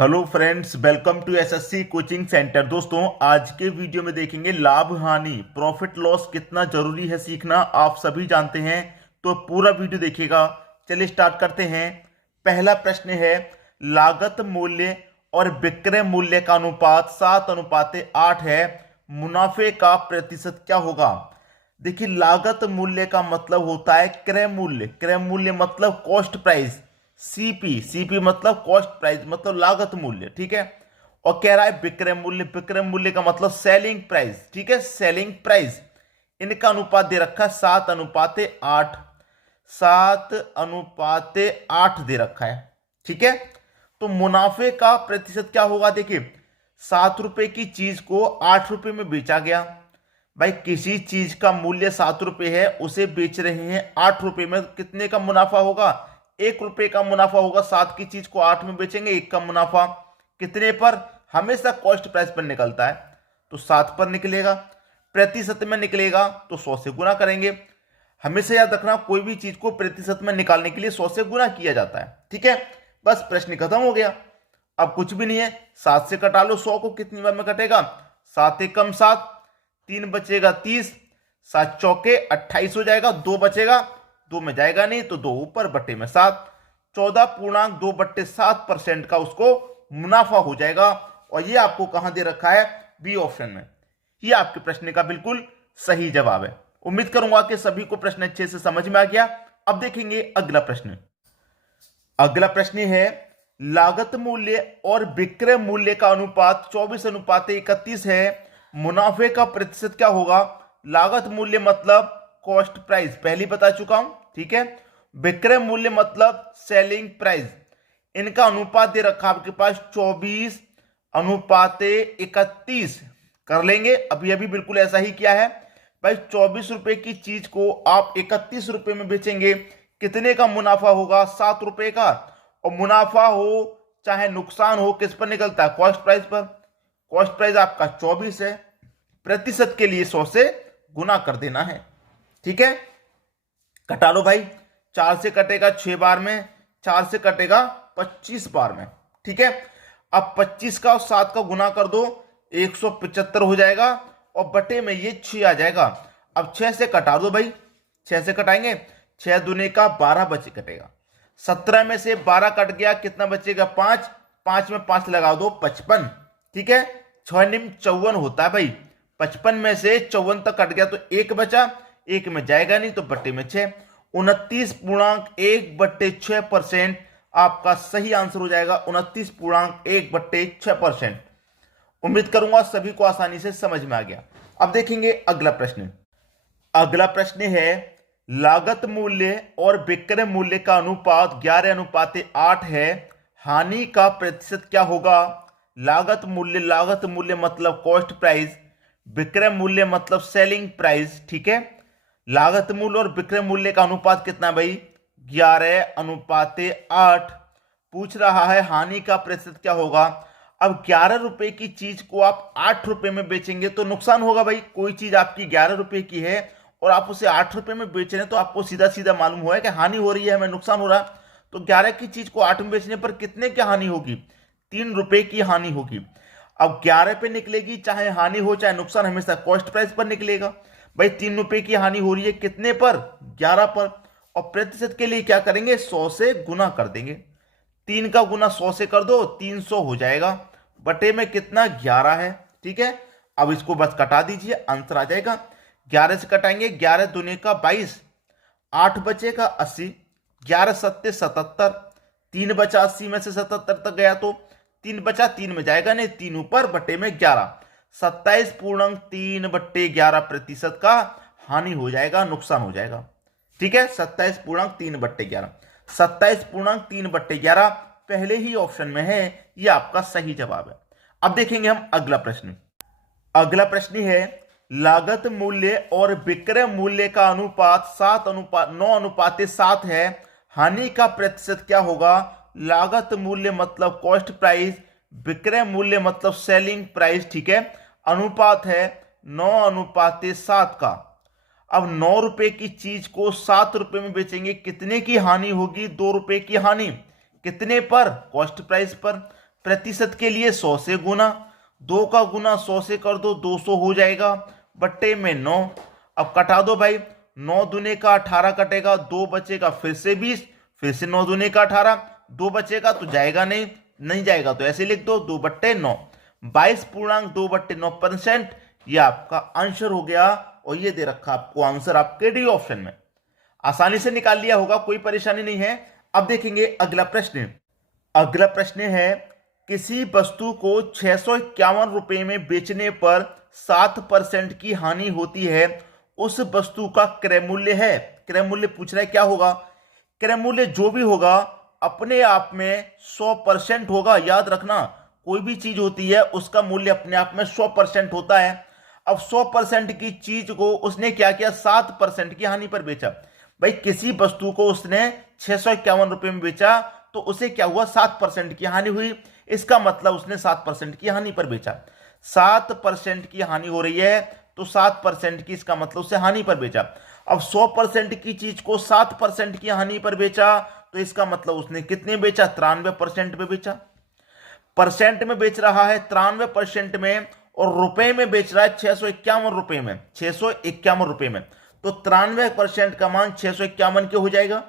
Hello friends, welcome to SSC coaching centre. दोस्तों, आज के वीडियो में देखेंगे लाभ हानि, प्रॉफिट लॉस कितना जरूरी है सीखना, आप सभी जानते हैं। तो पूरा वीडियो देखिएगा। चलिए स्टार्ट करते हैं। पहला प्रश्न है, लागत मूल्य और विक्रय मूल्य का अनुपात 7:8 है, मुनाफे का प्रतिशत क्या होगा। देखिए, लागत मूल्य का मतलब होता है क्रय मूल्य। क्रय मूल्य मतलब कॉस्ट प्राइस। सीपी मतलब कॉस्ट प्राइस, मतलब लागत मूल्य, ठीक है। और कह रहा है विक्रय मूल्य। विक्रय मूल्य का मतलब सेलिंग प्राइस, ठीक है, सेलिंग प्राइस। इनका अनुपात दे रखा है 7:8। 7:8 दे रखा है, ठीक है। तो मुनाफे का प्रतिशत क्या होगा। देखिए, 7 रुपए की चीज को 8 रुपए में बेचा गया। भाई, किसी चीज का मूल्य 7 रुपए है, उसे बेच रहे हैं 8 रुपए में, कितने का मुनाफा होगा। 1 रुपए का मुनाफा होगा। 7 की चीज को 8 में बेचेंगे, 1 का मुनाफा। कितने पर, हमेशा कॉस्ट प्राइस पर निकलता है, तो 7 पर निकलेगा। प्रतिशत में निकलेगा तो 100 से गुना करेंगे। हमेशा याद रखना, कोई भी चीज को प्रतिशत में निकालने के लिए 100 से गुना किया जाता है, ठीक है। बस प्रश्न खत्म हो गया। अब कुछ भी नहीं है, 7 से कटा लो 100 को, कितनी बार में कटेगा। 7 एकम 7, 3 बचेगा 30, 7 चौके 28 हो जाएगा। 2 बचेगा, 2 में जाएगा नहीं तो 2 ऊपर बट्टे में 7। 14.2/7% का उसको मुनाफा हो जाएगा। और ये आपको कहां दे रखा है, बी ऑप्शन में। ये आपके प्रश्न का बिल्कुल सही जवाब है। उम्मीद करूंगा कि सभी को प्रश्न अच्छे से समझ में आ गया। अब देखेंगे अगला प्रश्न। अगला प्रश्न है, लागत मूल्य और विक्रय मूल्य का अनुपात 24:31 है, मुनाफे का प्रतिशत क्या होगा। लागत मूल्य मतलब कॉस्ट प्राइस, पहले बता चुका हूं, ठीक है। विक्रय मूल्य मतलब सेलिंग प्राइस। इनका अनुपात दे रखा आपके पास 24:31 कर लेंगे। अभी अभी बिल्कुल ऐसा ही किया है। भाई, 24 रुपए की चीज को आप 31 रुपए में बेचेंगे, कितने का मुनाफा होगा, 7 रुपए का। और मुनाफा हो चाहे नुकसान हो, किस पर निकलता है, कॉस्ट प्राइस पर। कॉस्ट प्राइस आपका 24 है, प्रतिशत के लिए 100 से गुना कर देना है, ठीक है। कटा लो भाई, 4 से कटेगा 6 बार में, 4 से कटेगा 25 बार में, ठीक है। अब 25 का और 7 का गुना कर दो, 175 हो जाएगा। और बटे में ये 6 आ जाएगा। अब 6 से कटा दो भाई, 6 से कटाएंगे, 6 दूने का 12 बचे कटेगा। 17 में से 12 कट गया, कितना बचेगा, 5। 5 में 5 लगा दो, 55, ठीक है। 6 निम 54 होता है भाई। 55 में से 54 तक कट गया तो 1 बचा, 1 में जाएगा नहीं तो बट्टे में 6। 29.1/6% आपका सही आंसर हो जाएगा। 29.1/6%। उम्मीद करूंगा सभी को आसानी से समझ में आ गया। अब देखेंगे अगला प्रश्न। अगला प्रश्न है, लागत मूल्य और विक्रय मूल्य का अनुपात 11:8 है, हानि का प्रतिशत क्या होगा। लागत मूल्य मतलब कॉस्ट प्राइस, विक्रय मूल्य मतलब सेलिंग प्राइस, ठीक है। लागत मूल्य और विक्रय मूल्य का अनुपात कितना भाई, 11:8। पूछ रहा है हानि का प्रतिशत क्या होगा। अब 11 रुपए की चीज को आप 8 रुपए में बेचेंगे तो नुकसान होगा भाई। कोई चीज आपकी 11 रुपए की है और आप उसे 8 रुपए में बेच रहे हैं, तो आपको सीधा सीधा मालूम हुआ है कि हानि हो रही है, हमें नुकसान हो रहा है। तो 11 की चीज को 8 में बेचने पर कितने की हानि होगी, 3 रुपए की हानि होगी। अब 11 पे निकलेगी, चाहे हानि हो चाहे नुकसान, हमेशा कॉस्ट प्राइस पर निकलेगा। भाई, 3 रुपए की हानि हो रही है, कितने पर, 11 पर। और प्रतिशत के लिए क्या करेंगे, 100 से गुना कर देंगे। 3 का गुना 100 से कर दो, 300 हो जाएगा। बटे में कितना, 11 है, ठीक है। अब इसको बस कटा दीजिए, आंसर आ जाएगा। 11 से कटाएंगे, 11 दूने का 22, 8 बचेगा 80, 11 सत्ते 77, 3 बचा 80 में से 77 तक गया तो 3 बचा, 3 में जाएगा नहीं, 3 ऊपर बटे में 11। 27.3/11% का हानि हो जाएगा, नुकसान हो जाएगा, ठीक है। 27.3/11, 27.3/11 पहले ही ऑप्शन में है, यह आपका सही जवाब है। अब देखेंगे हम अगला प्रश्न। अगला प्रश्न है, लागत मूल्य और विक्रय मूल्य का अनुपात 9:7 है, हानि का प्रतिशत क्या होगा। लागत मूल्य मतलब कॉस्ट प्राइस, विक्रय मूल्य मतलब सेलिंग प्राइस, ठीक है। अनुपात है 9:7 का। अब 9 रुपए की चीज को 7 रुपए में बेचेंगे, कितने की हानि होगी, 2 रुपए की हानि। कितने पर, कॉस्ट प्राइस पर। प्रतिशत के लिए 100 से गुना, 2 का गुना 100 से कर दो, 200 हो जाएगा, बट्टे में 9। अब कटा दो भाई, 9 दूने का 18 कटेगा, 2 बचेगा, फिर से 20, फिर से 9 दूने का 18, 2 बचेगा तो जाएगा नहीं, नहीं जाएगा तो ऐसे लिख दो 2/9, 22.2/9%। ये आपका आंसर हो गया और ये दे रखा आपको आंसर आपके डी ऑप्शन में। आसानी से निकाल लिया होगा, कोई परेशानी नहीं है। अब देखेंगे अगला प्रश्न। अगला प्रश्न है, किसी वस्तु को 651 रुपए में बेचने पर 7% की हानि होती है, उस वस्तु का क्रय मूल्य है। क्रय मूल्य पूछ रहा है, क्या होगा? क्रय मूल्य जो भी होगा अपने आप में 100% होगा। याद रखना, कोई भी चीज होती है उसका मूल्य अपने आप में 100% होता है। अब 100% की चीज को उसने क्या किया, 7% की हानि पर बेचा। भाई किसी वस्तु को उसने 651 रुपए में बेचा तो उसे क्या हुआ, 7% की हानि हुई। इसका मतलब उसने 7% की हानि पर बेचा। 7% की हानि हो रही है तो 7% की, इसका मतलब उसे हानि पर बेचा। अब 100% की चीज को 7% की हानि पर बेचा तो इसका मतलब उसने कितने बेचा, 93% में बेचा। परसेंट में बेच रहा है 93% में, और रुपए में बेच रहा है 651 रुपए में, 651 रुपए में। तो 93% का मान 651 के हो जाएगा।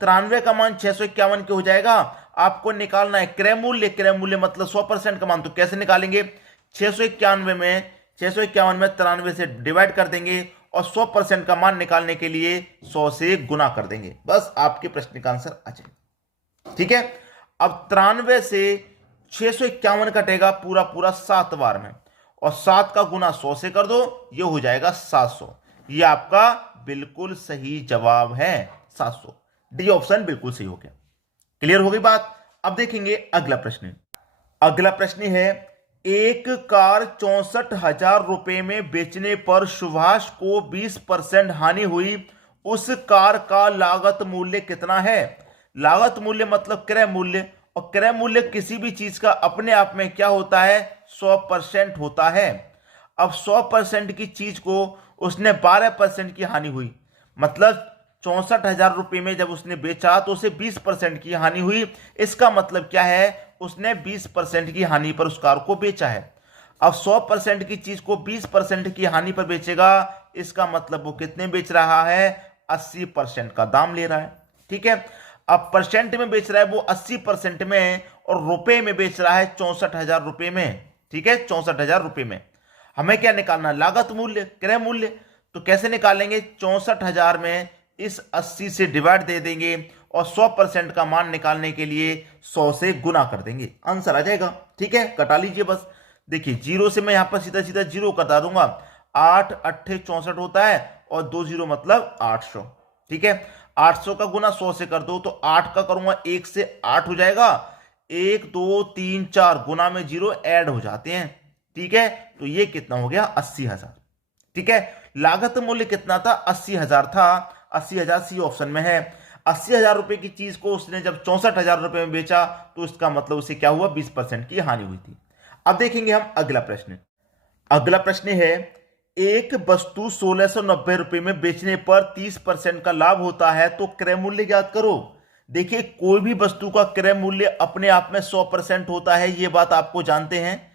93 का मान 651 के हो जाएगा। आपको निकालना है क्रय मूल्य। क्रय मूल्य मतलब 100% का मान। तो कैसे निकालेंगे, 651 में 93 से डिवाइड कर देंगे और 100% का मान निकालने के लिए 100 से गुना कर देंगे। बस आपके प्रश्न का आंसर आ जाएगा। ठीक है। अब 93 से 651 कटेगा पूरा पूरा 7 बार में, और 7 का गुना 100 से कर दो, ये हो जाएगा 700। ये आपका बिल्कुल सही जवाब है, 700। डी ऑप्शन बिल्कुल सही हो गया। क्लियर हो गई बात। अब देखेंगे अगला प्रश्न। अगला प्रश्न है, एक कार 64,000 रुपए में बेचने पर सुभाष को 20% हानि हुई, उस कार का लागत मूल्य कितना है? लागत मूल्य मतलब क्रय मूल्य, और क्रय मूल्य किसी भी चीज का अपने आप में क्या होता है, 100% होता है। अब 100% की चीज को उसने 12% की हानि हुई, मतलब 64,000 रुपए में जब उसने बेचा तो उसे 20% की हानि हुई। इसका मतलब क्या है, उसने 20% की हानि पर उस कार को बेचा है। अब 100% की चीज को 20% की हानि पर बेचेगा, इसका मतलब वो कितने बेच रहा है, 80% का दाम ले रहा है। ठीक है। अब परसेंट में बेच रहा है वो 80% में, और रुपए में बेच रहा है 64,000 रुपए में। ठीक है, 64,000 रुपए में। हमें क्या निकालना, लागत मूल्य, क्रय मूल्य। तो कैसे निकालेंगे, 64,000 में इस 80 से डिवाइड दे देंगे और 100% का मान निकालने के लिए 100 से गुना कर देंगे, आंसर आ जाएगा। ठीक है, कटा लीजिए बस। देखिए 0 से मैं यहां पर सीधा सीधा 0 कटा दूंगा। 8 8 64 होता है, और 2 0 मतलब 800। ठीक है, 800 का गुना 100 से कर दो तो 8 का करूंगा 1 से 8 हो जाएगा। 1 2 3 4 गुना में 0 ऐड हो जाते हैं। ठीक है, तो ये कितना हो गया, 80,000। ठीक है, लागत मूल्य कितना था, 80,000 था। 80,000 सी ऑप्शन में है। 80,000 रुपए की चीज को उसने जब 64,000 रुपए में बेचा तो इसका मतलब उसे क्या हुआ, 20% की हानि हुई थी। अब देखेंगे हम अगला प्रश्न। अगला प्रश्न है, एक वस्तु 1690 रुपए में बेचने पर 30% का लाभ होता है, तो क्रय मूल्य ज्ञात करो। देखिए कोई भी वस्तु का क्रय मूल्य अपने आप में 100% होता है, ये बात आपको जानते हैं।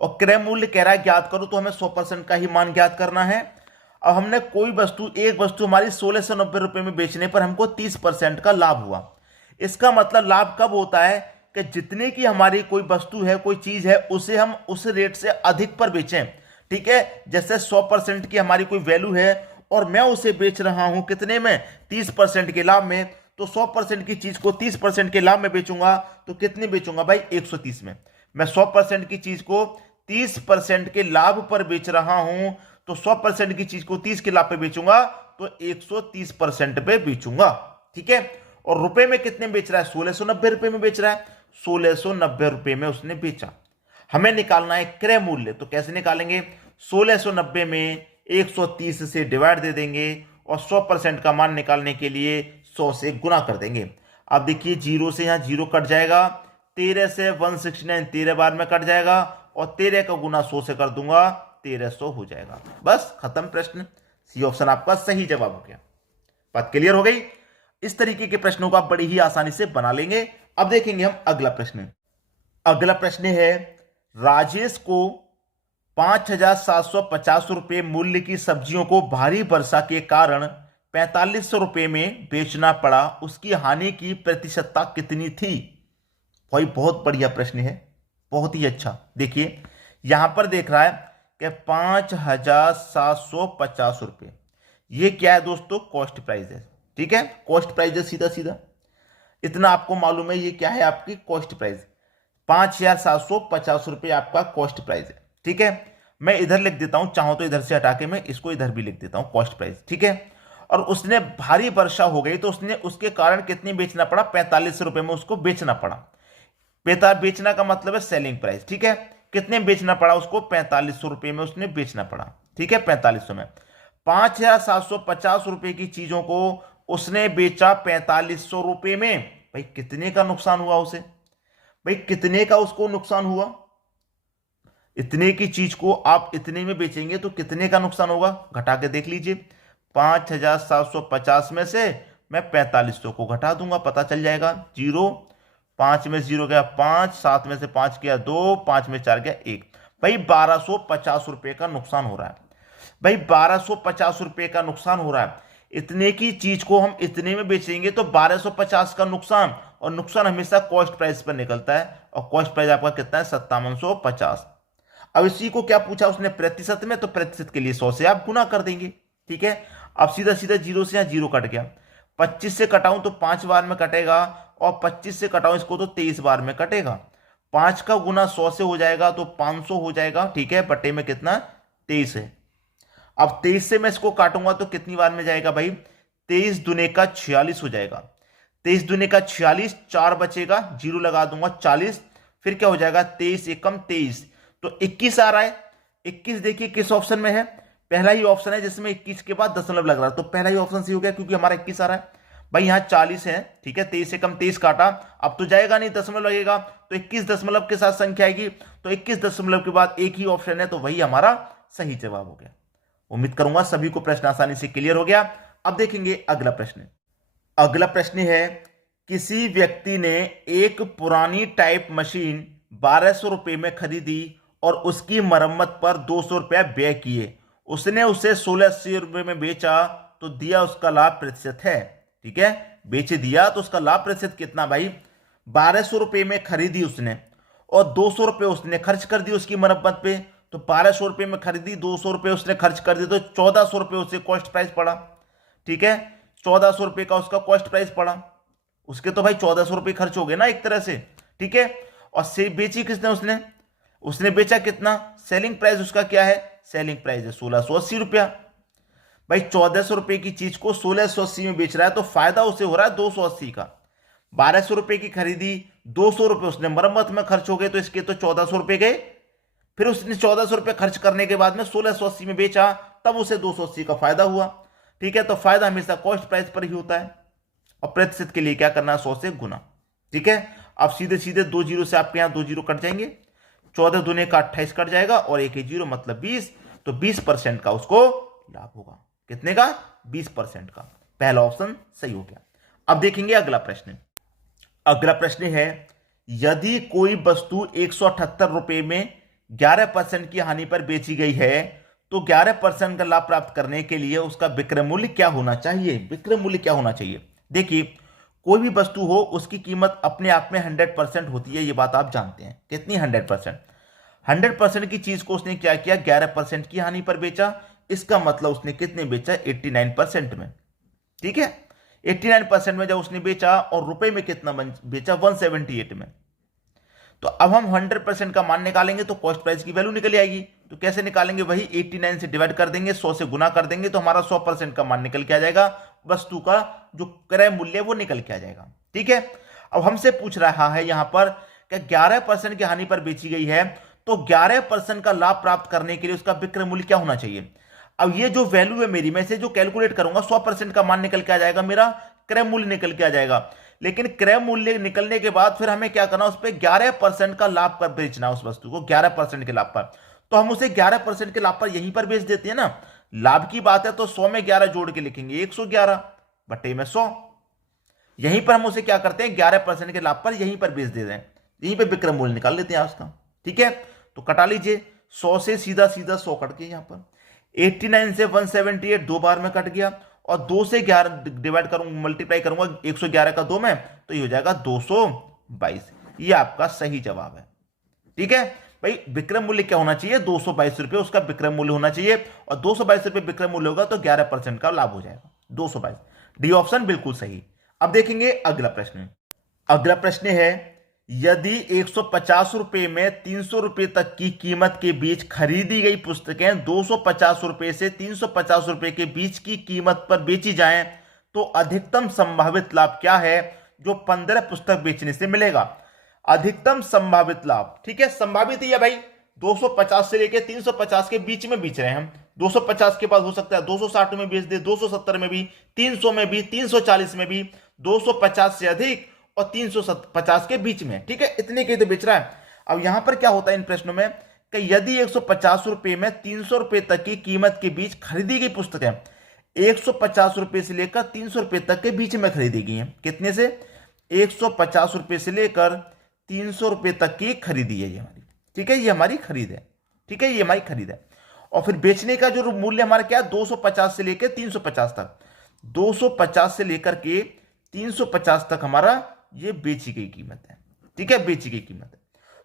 और क्रय मूल्य कह रहा है ज्ञात करो, तो हमें 100% का ही मान ज्ञात करना है। अब हमने कोई वस्तु, एक वस्तु हमारी 1690 रुपए में बेचने पर हमको 30% का लाभ हुआ। इसका मतलब लाभ कब होता है कि जितने की हमारी कोई वस्तु है, कोई चीज है, उसे हम उस रेट से अधिक पर बेचें। ठीक है, जैसे 100% की हमारी कोई वैल्यू है और मैं उसे बेच रहा हूं कितने में, 30% के लाभ में, तो 100% की चीज को 30% के लाभ में बेचूंगा तो कितने बेचूंगा भाई, 130 में। मैं 100% की चीज को 30% के लाभ पर बेच रहा हूं, तो 100% की चीज को 30 के लाभ पे बेचूंगा तो 130% पे बेचूंगा। ठीक है, और रुपए में कितने बेच रहा है, 1690 रुपए में बेच रहा है। 1690 रुपए में उसने बेचा। हमें निकालना है क्रय मूल्य, तो कैसे निकालेंगे, 1690 में 130 से डिवाइड दे देंगे और 100% का मान निकालने के लिए 100 से गुना कर देंगे। अब देखिए 0 से यहां 0 कट जाएगा, 13 से 169 13 बार में कट जाएगा, और 13 का गुना 100 से कर दूंगा, 1300 हो जाएगा। बस खत्म प्रश्न। सी ऑप्शन आपका सही जवाब हो गया। बात क्लियर हो गई। इस तरीके के प्रश्नों को आप बड़ी ही आसानी से बना लेंगे। अब देखेंगे हम अगला प्रश्न। अगला प्रश्न है, राजेश को 5,750 रुपये मूल्य की सब्जियों को भारी वर्षा के कारण 4500 रुपये में बेचना पड़ा, उसकी हानि की प्रतिशतता कितनी थी? भाई बहुत बढ़िया प्रश्न है, बहुत ही अच्छा। देखिए यहां पर देख रहा है कि 5,750 रुपये, ये क्या है दोस्तों? कॉस्ट प्राइस है। ठीक है, कॉस्ट प्राइस है सीधा सीधा, इतना आपको मालूम है। ये क्या है? आपकी कॉस्ट प्राइस 5,750 रुपये आपका कॉस्ट प्राइस है। ठीक है, मैं इधर लिख देता हूं, चाहो तो इधर से हटा के मैं इसको इधर भी लिख देता हूं, कॉस्ट प्राइस। ठीक है, और उसने भारी वर्षा हो गई तो उसने उसके कारण कितनी बेचना पड़ा? 4500 रुपये में उसको बेचना पड़ा। बेचना का मतलब है सेलिंग प्राइस। ठीक है, कितने बेचना पड़ा उसको? 4500 रुपये में उसने बेचना पड़ा। ठीक है, 4500 में 5,750 रुपये की चीजों को उसने बेचा 4500 रुपये में। भाई कितने का नुकसान हुआ उसे? भाई कितने का उसको नुकसान हुआ? इतने की चीज को आप इतने में बेचेंगे तो कितने का नुकसान होगा? घटा के देख लीजिए। 5,750 में से मैं 4500 को घटा दूंगा, पता चल जाएगा। 0, 5 में 0 गया 5, 7 में से 5 गया 2, 5 में 4 गया 1। भाई 1250 रुपए का नुकसान हो रहा है। भाई 1250 रुपए का नुकसान हो रहा है। इतने की चीज को हम इतने में बेचेंगे तो 1250 का नुकसान, और नुकसान हमेशा कॉस्ट प्राइस पर निकलता है, और कॉस्ट प्राइस आपका कितना है? 5750। अब इसी को क्या पूछा उसने? प्रतिशत में, तो प्रतिशत के लिए 100 से आप गुना कर देंगे। ठीक है, अब सीधा सीधा 0 से यहां 0 कट गया। 25 से कटाऊं तो 5 बार में कटेगा, और 25 से कटाऊं इसको तो 23 बार में कटेगा। 5 का गुना 100 से हो जाएगा तो 500 हो जाएगा। ठीक है, बटे में कितना? 23 है। अब 23 से मैं इसको काटूंगा तो कितनी बार में जाएगा भाई? 23 दुने का 46 हो जाएगा। 23 दुने का 46, 4 बचेगा, 0 लगा दूंगा 40, फिर क्या हो जाएगा? 23 एकम 23, तो 21 आ रहा है। 21 देखिए किस ऑप्शन में है? पहला ही ऑप्शन है जिसमें 21 के बाद दशमलव लग रहा है, तो पहला ही ऑप्शन सही हो गया क्योंकि हमारा 21 आ रहा है। भाई यहां 40 है। ठीक है, 23 से कम 23 काटा, अब तो जाएगा नहीं, दशमलव लगेगा, तो 21 दशमलव के साथ संख्या आएगी, तो 21 दशमलव के बाद एक ही ऑप्शन है, तो वही हमारा सही जवाब हो गया। उम्मीद करूंगा सभी को प्रश्न आसानी से क्लियर हो गया। अब देखेंगे अगला प्रश्न। अगला प्रश्न है, किसी व्यक्ति ने एक पुरानी टाइप मशीन 1200 रुपये में खरीदी और उसकी मरम्मत पर 200 रुपया व्यय किए। उसने उसे 1680 रुपये में बेचा, तो दिया उसका लाभ प्रतिशत है। ठीक है, बेच दिया तो उसका लाभ प्रतिशत कितना भाई? 1200 रुपये में खरीदी उसने और 200 रुपये उसने खर्च कर दिए उसकी मरम्मत पे, तो 1200 रुपये में खरीदी, 200 रुपये उसने खर्च कर दिए, तो 1400 रुपये उसे कॉस्ट प्राइस पड़ा। ठीक है, 1400 रुपये का उसका कॉस्ट प्राइस पड़ा। उसके तो भाई 1400 रुपये खर्च हो गए ना एक तरह से। ठीक है, और से बेची किसने? उसने बेचा कितना? सेलिंग प्राइस उसका क्या है? सेलिंग प्राइस है 1680 रुपया। भाई 1400 रुपये की चीज को 1680 में बेच रहा है, तो फायदा उसे हो रहा है 280 का। 1200 रुपये की खरीदी, 200 रुपये उसने मरम्मत में खर्च हो गए, तो इसके तो 1400 रुपये गए। फिर उसने 1400 रुपये खर्च करने के बाद में 1680 में बेचा, तब उसे 280 का फायदा हुआ। ठीक है, तो फायदा हमेशा कॉस्ट प्राइस पर ही होता है, और प्रतिशत के लिए क्या करना है? 100 से गुना। ठीक है, अब सीधे सीधे 2 जीरो से आपके यहां 2 जीरो कट जाएंगे, 14 दूने का 28 कट जाएगा, और एक ही जीरो मतलब 20, तो 20% का उसको लाभ होगा। कितने का? 20% का। पहला ऑप्शन सही हो गया। अब देखेंगे अगला प्रश्न। अगला प्रश्न है, यदि कोई वस्तु 178 रुपये में 11% की हानि पर बेची गई है, तो 11% का लाभ प्राप्त करने के लिए उसका विक्रय मूल्य क्या होना चाहिए? विक्रय मूल्य क्या होना चाहिए? देखिए, कोई भी वस्तु हो उसकी कीमत अपने आप में 100% होती है, ये बात आप जानते हैं। कितनी? 100%। 100% की चीज को उसने क्या किया? 11% की हानि पर बेचा। इसका मतलब उसने कितने बेचा? 89% में। ठीक है, 89% में जब उसने बेचा, और रुपए में कितना बेचा? 178 में। तो अब हम 100% का मान निकालेंगे तो कॉस्ट प्राइस की वैल्यू निकल आएगी। तो कैसे निकालेंगे? वही 89 से डिवाइड कर देंगे, 100 से गुना कर देंगे, तो हमारा 100% का मान निकल के आ जाएगा। वस्तु का जो क्रय मूल्य वो निकल के आ जाएगा। ठीक है, अब हमसे पूछ रहा है यहां पर कि 11% की हानि पर बेची गई है, तो 11% का लाभ प्राप्त करने के लिए उसका विक्रय मूल्य क्या होना चाहिए? अब ये जो वैल्यू है मेरी, मैं इसे जो कैलकुलेट करूंगा, 100% का मान निकल के आ जाएगा, मेरा क्रय मूल्य निकल के आ जाएगा। लेकिन क्रय मूल्य निकलने के बाद फिर हमें क्या करना? उस पर 11% का लाभ पर बेचना, उस वस्तु को 11% के लाभ पर। तो हम उसे 11% के लाभ पर यहीं पर बेच देते हैं ना। लाभ की बात है तो 100 में 11 जोड़ के लिखेंगे, 111 बटे में 100। यहीं पर हम उसे क्या करते हैं? 11% के लाभ पर यहीं पर बेच देते हैं। यहीं पे विक्रय मूल्य निकाल लेते हैं आज का। ठीक है, तो कटा लीजिए, 100 से सीधा सीधा 100 कट गया, यहां पर 89 से 178 दो बार में कट गया, और 2 से 11 डिवाइड करूंगा, मल्टीप्लाई करूंगा 111 का 2 में, तो ये हो जाएगा 222। ये आपका सही जवाब है। ठीक है भाई, विक्रय मूल्य क्या होना चाहिए, 222 रुपए उसका विक्रय मूल्य होना चाहिए, और 222 रुपए विक्रय मूल्य होगा तो 11% का लाभ हो जाएगा, 222। डी ऑप्शन बिल्कुल सही। अब देखेंगे अगला प्रश्न। अगला प्रश्न है, यदि 150 रुपए में 300 रुपए तक की कीमत के बीच खरीदी गई पुस्तकें 250 रुपए से 350 रुपए के बीच की कीमत पर बेची जाएं, तो अधिकतम संभावित लाभ क्या है जो 15 पुस्तक बेचने से मिलेगा। अधिकतम संभावित लाभ, ठीक है, संभावित ही है भाई, 250 से लेके 350 के बीच में बेच रहे हैं हम। 250 के बाद हो सकता है 260 में बेच दे, 270 में भी, 300 में भी, 340 में भी, 250 से अधिक और 350 के बीच में। ठीक है, इतने के तो बेच रहा है। अब यहां पर क्या होता है इन प्रश्नों में कि यदि 150 रुपए में 300 रुपए तक की कीमत के बीच खरीदी गई पुस्तकें 150 रुपए से लेकर 300 रुपए तक के बीच में खरीदी गई हैं, कितने से, 150 रुपए से लेकर 300 रुपए तक की खरीदी है ये हमारी। ठीक है, ये हमारी खरीद है। ठीक है, ये हमारी खरीद है। और फिर बेचने का जो मूल्य हमारा क्या है, 250 से लेकर 350 तक, 250 से लेकर के 350 तक हमारा ये बेची गई कीमत है। ठीक है, बेची गई कीमत है।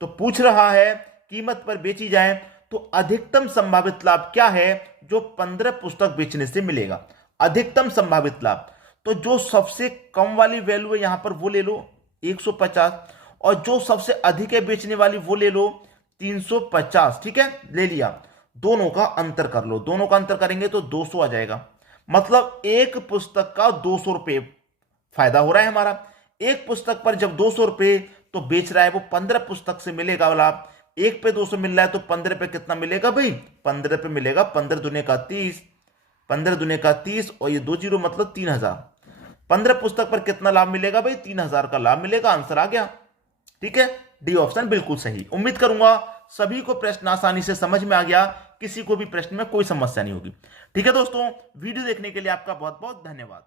तो पूछ रहा है कीमत पर बेची जाए तो अधिकतम संभावित लाभ क्या है जो 15 पुस्तक बेचने से मिलेगा। अधिकतम संभावित लाभ, तो जो सबसे कम वाली वैल्यू है यहां पर वो ले लो 150, और जो सबसे अधिक है बेचने वाली वो ले लो 350। ठीक है, ले लिया, दोनों का अंतर कर लो, दोनों का अंतर करेंगे तो 200 आ जाएगा। मतलब एक पुस्तक का 200 रुपए फायदा हो रहा है हमारा। एक पुस्तक पर जब 200 रुपए तो बेच रहा है वो 15 पुस्तक से मिलेगा लाभ। एक पे 200 मिल रहा है तो 15 पे कितना मिलेगा भाई, 15 पे मिलेगा 15 दूने का 30, 15 दूने का 30, और ये 2 जीरो मतलब 3000। 15 पुस्तक पर कितना लाभ मिलेगा भाई, 3000 का लाभ मिलेगा। आंसर आ गया। ठीक है, डी ऑप्शन बिल्कुल सही। उम्मीद करूंगा सभी को प्रश्न आसानी से समझ में आ गया, किसी को भी प्रश्न में कोई समस्या नहीं होगी। ठीक है दोस्तों, वीडियो देखने के लिए आपका बहुत बहुत धन्यवाद।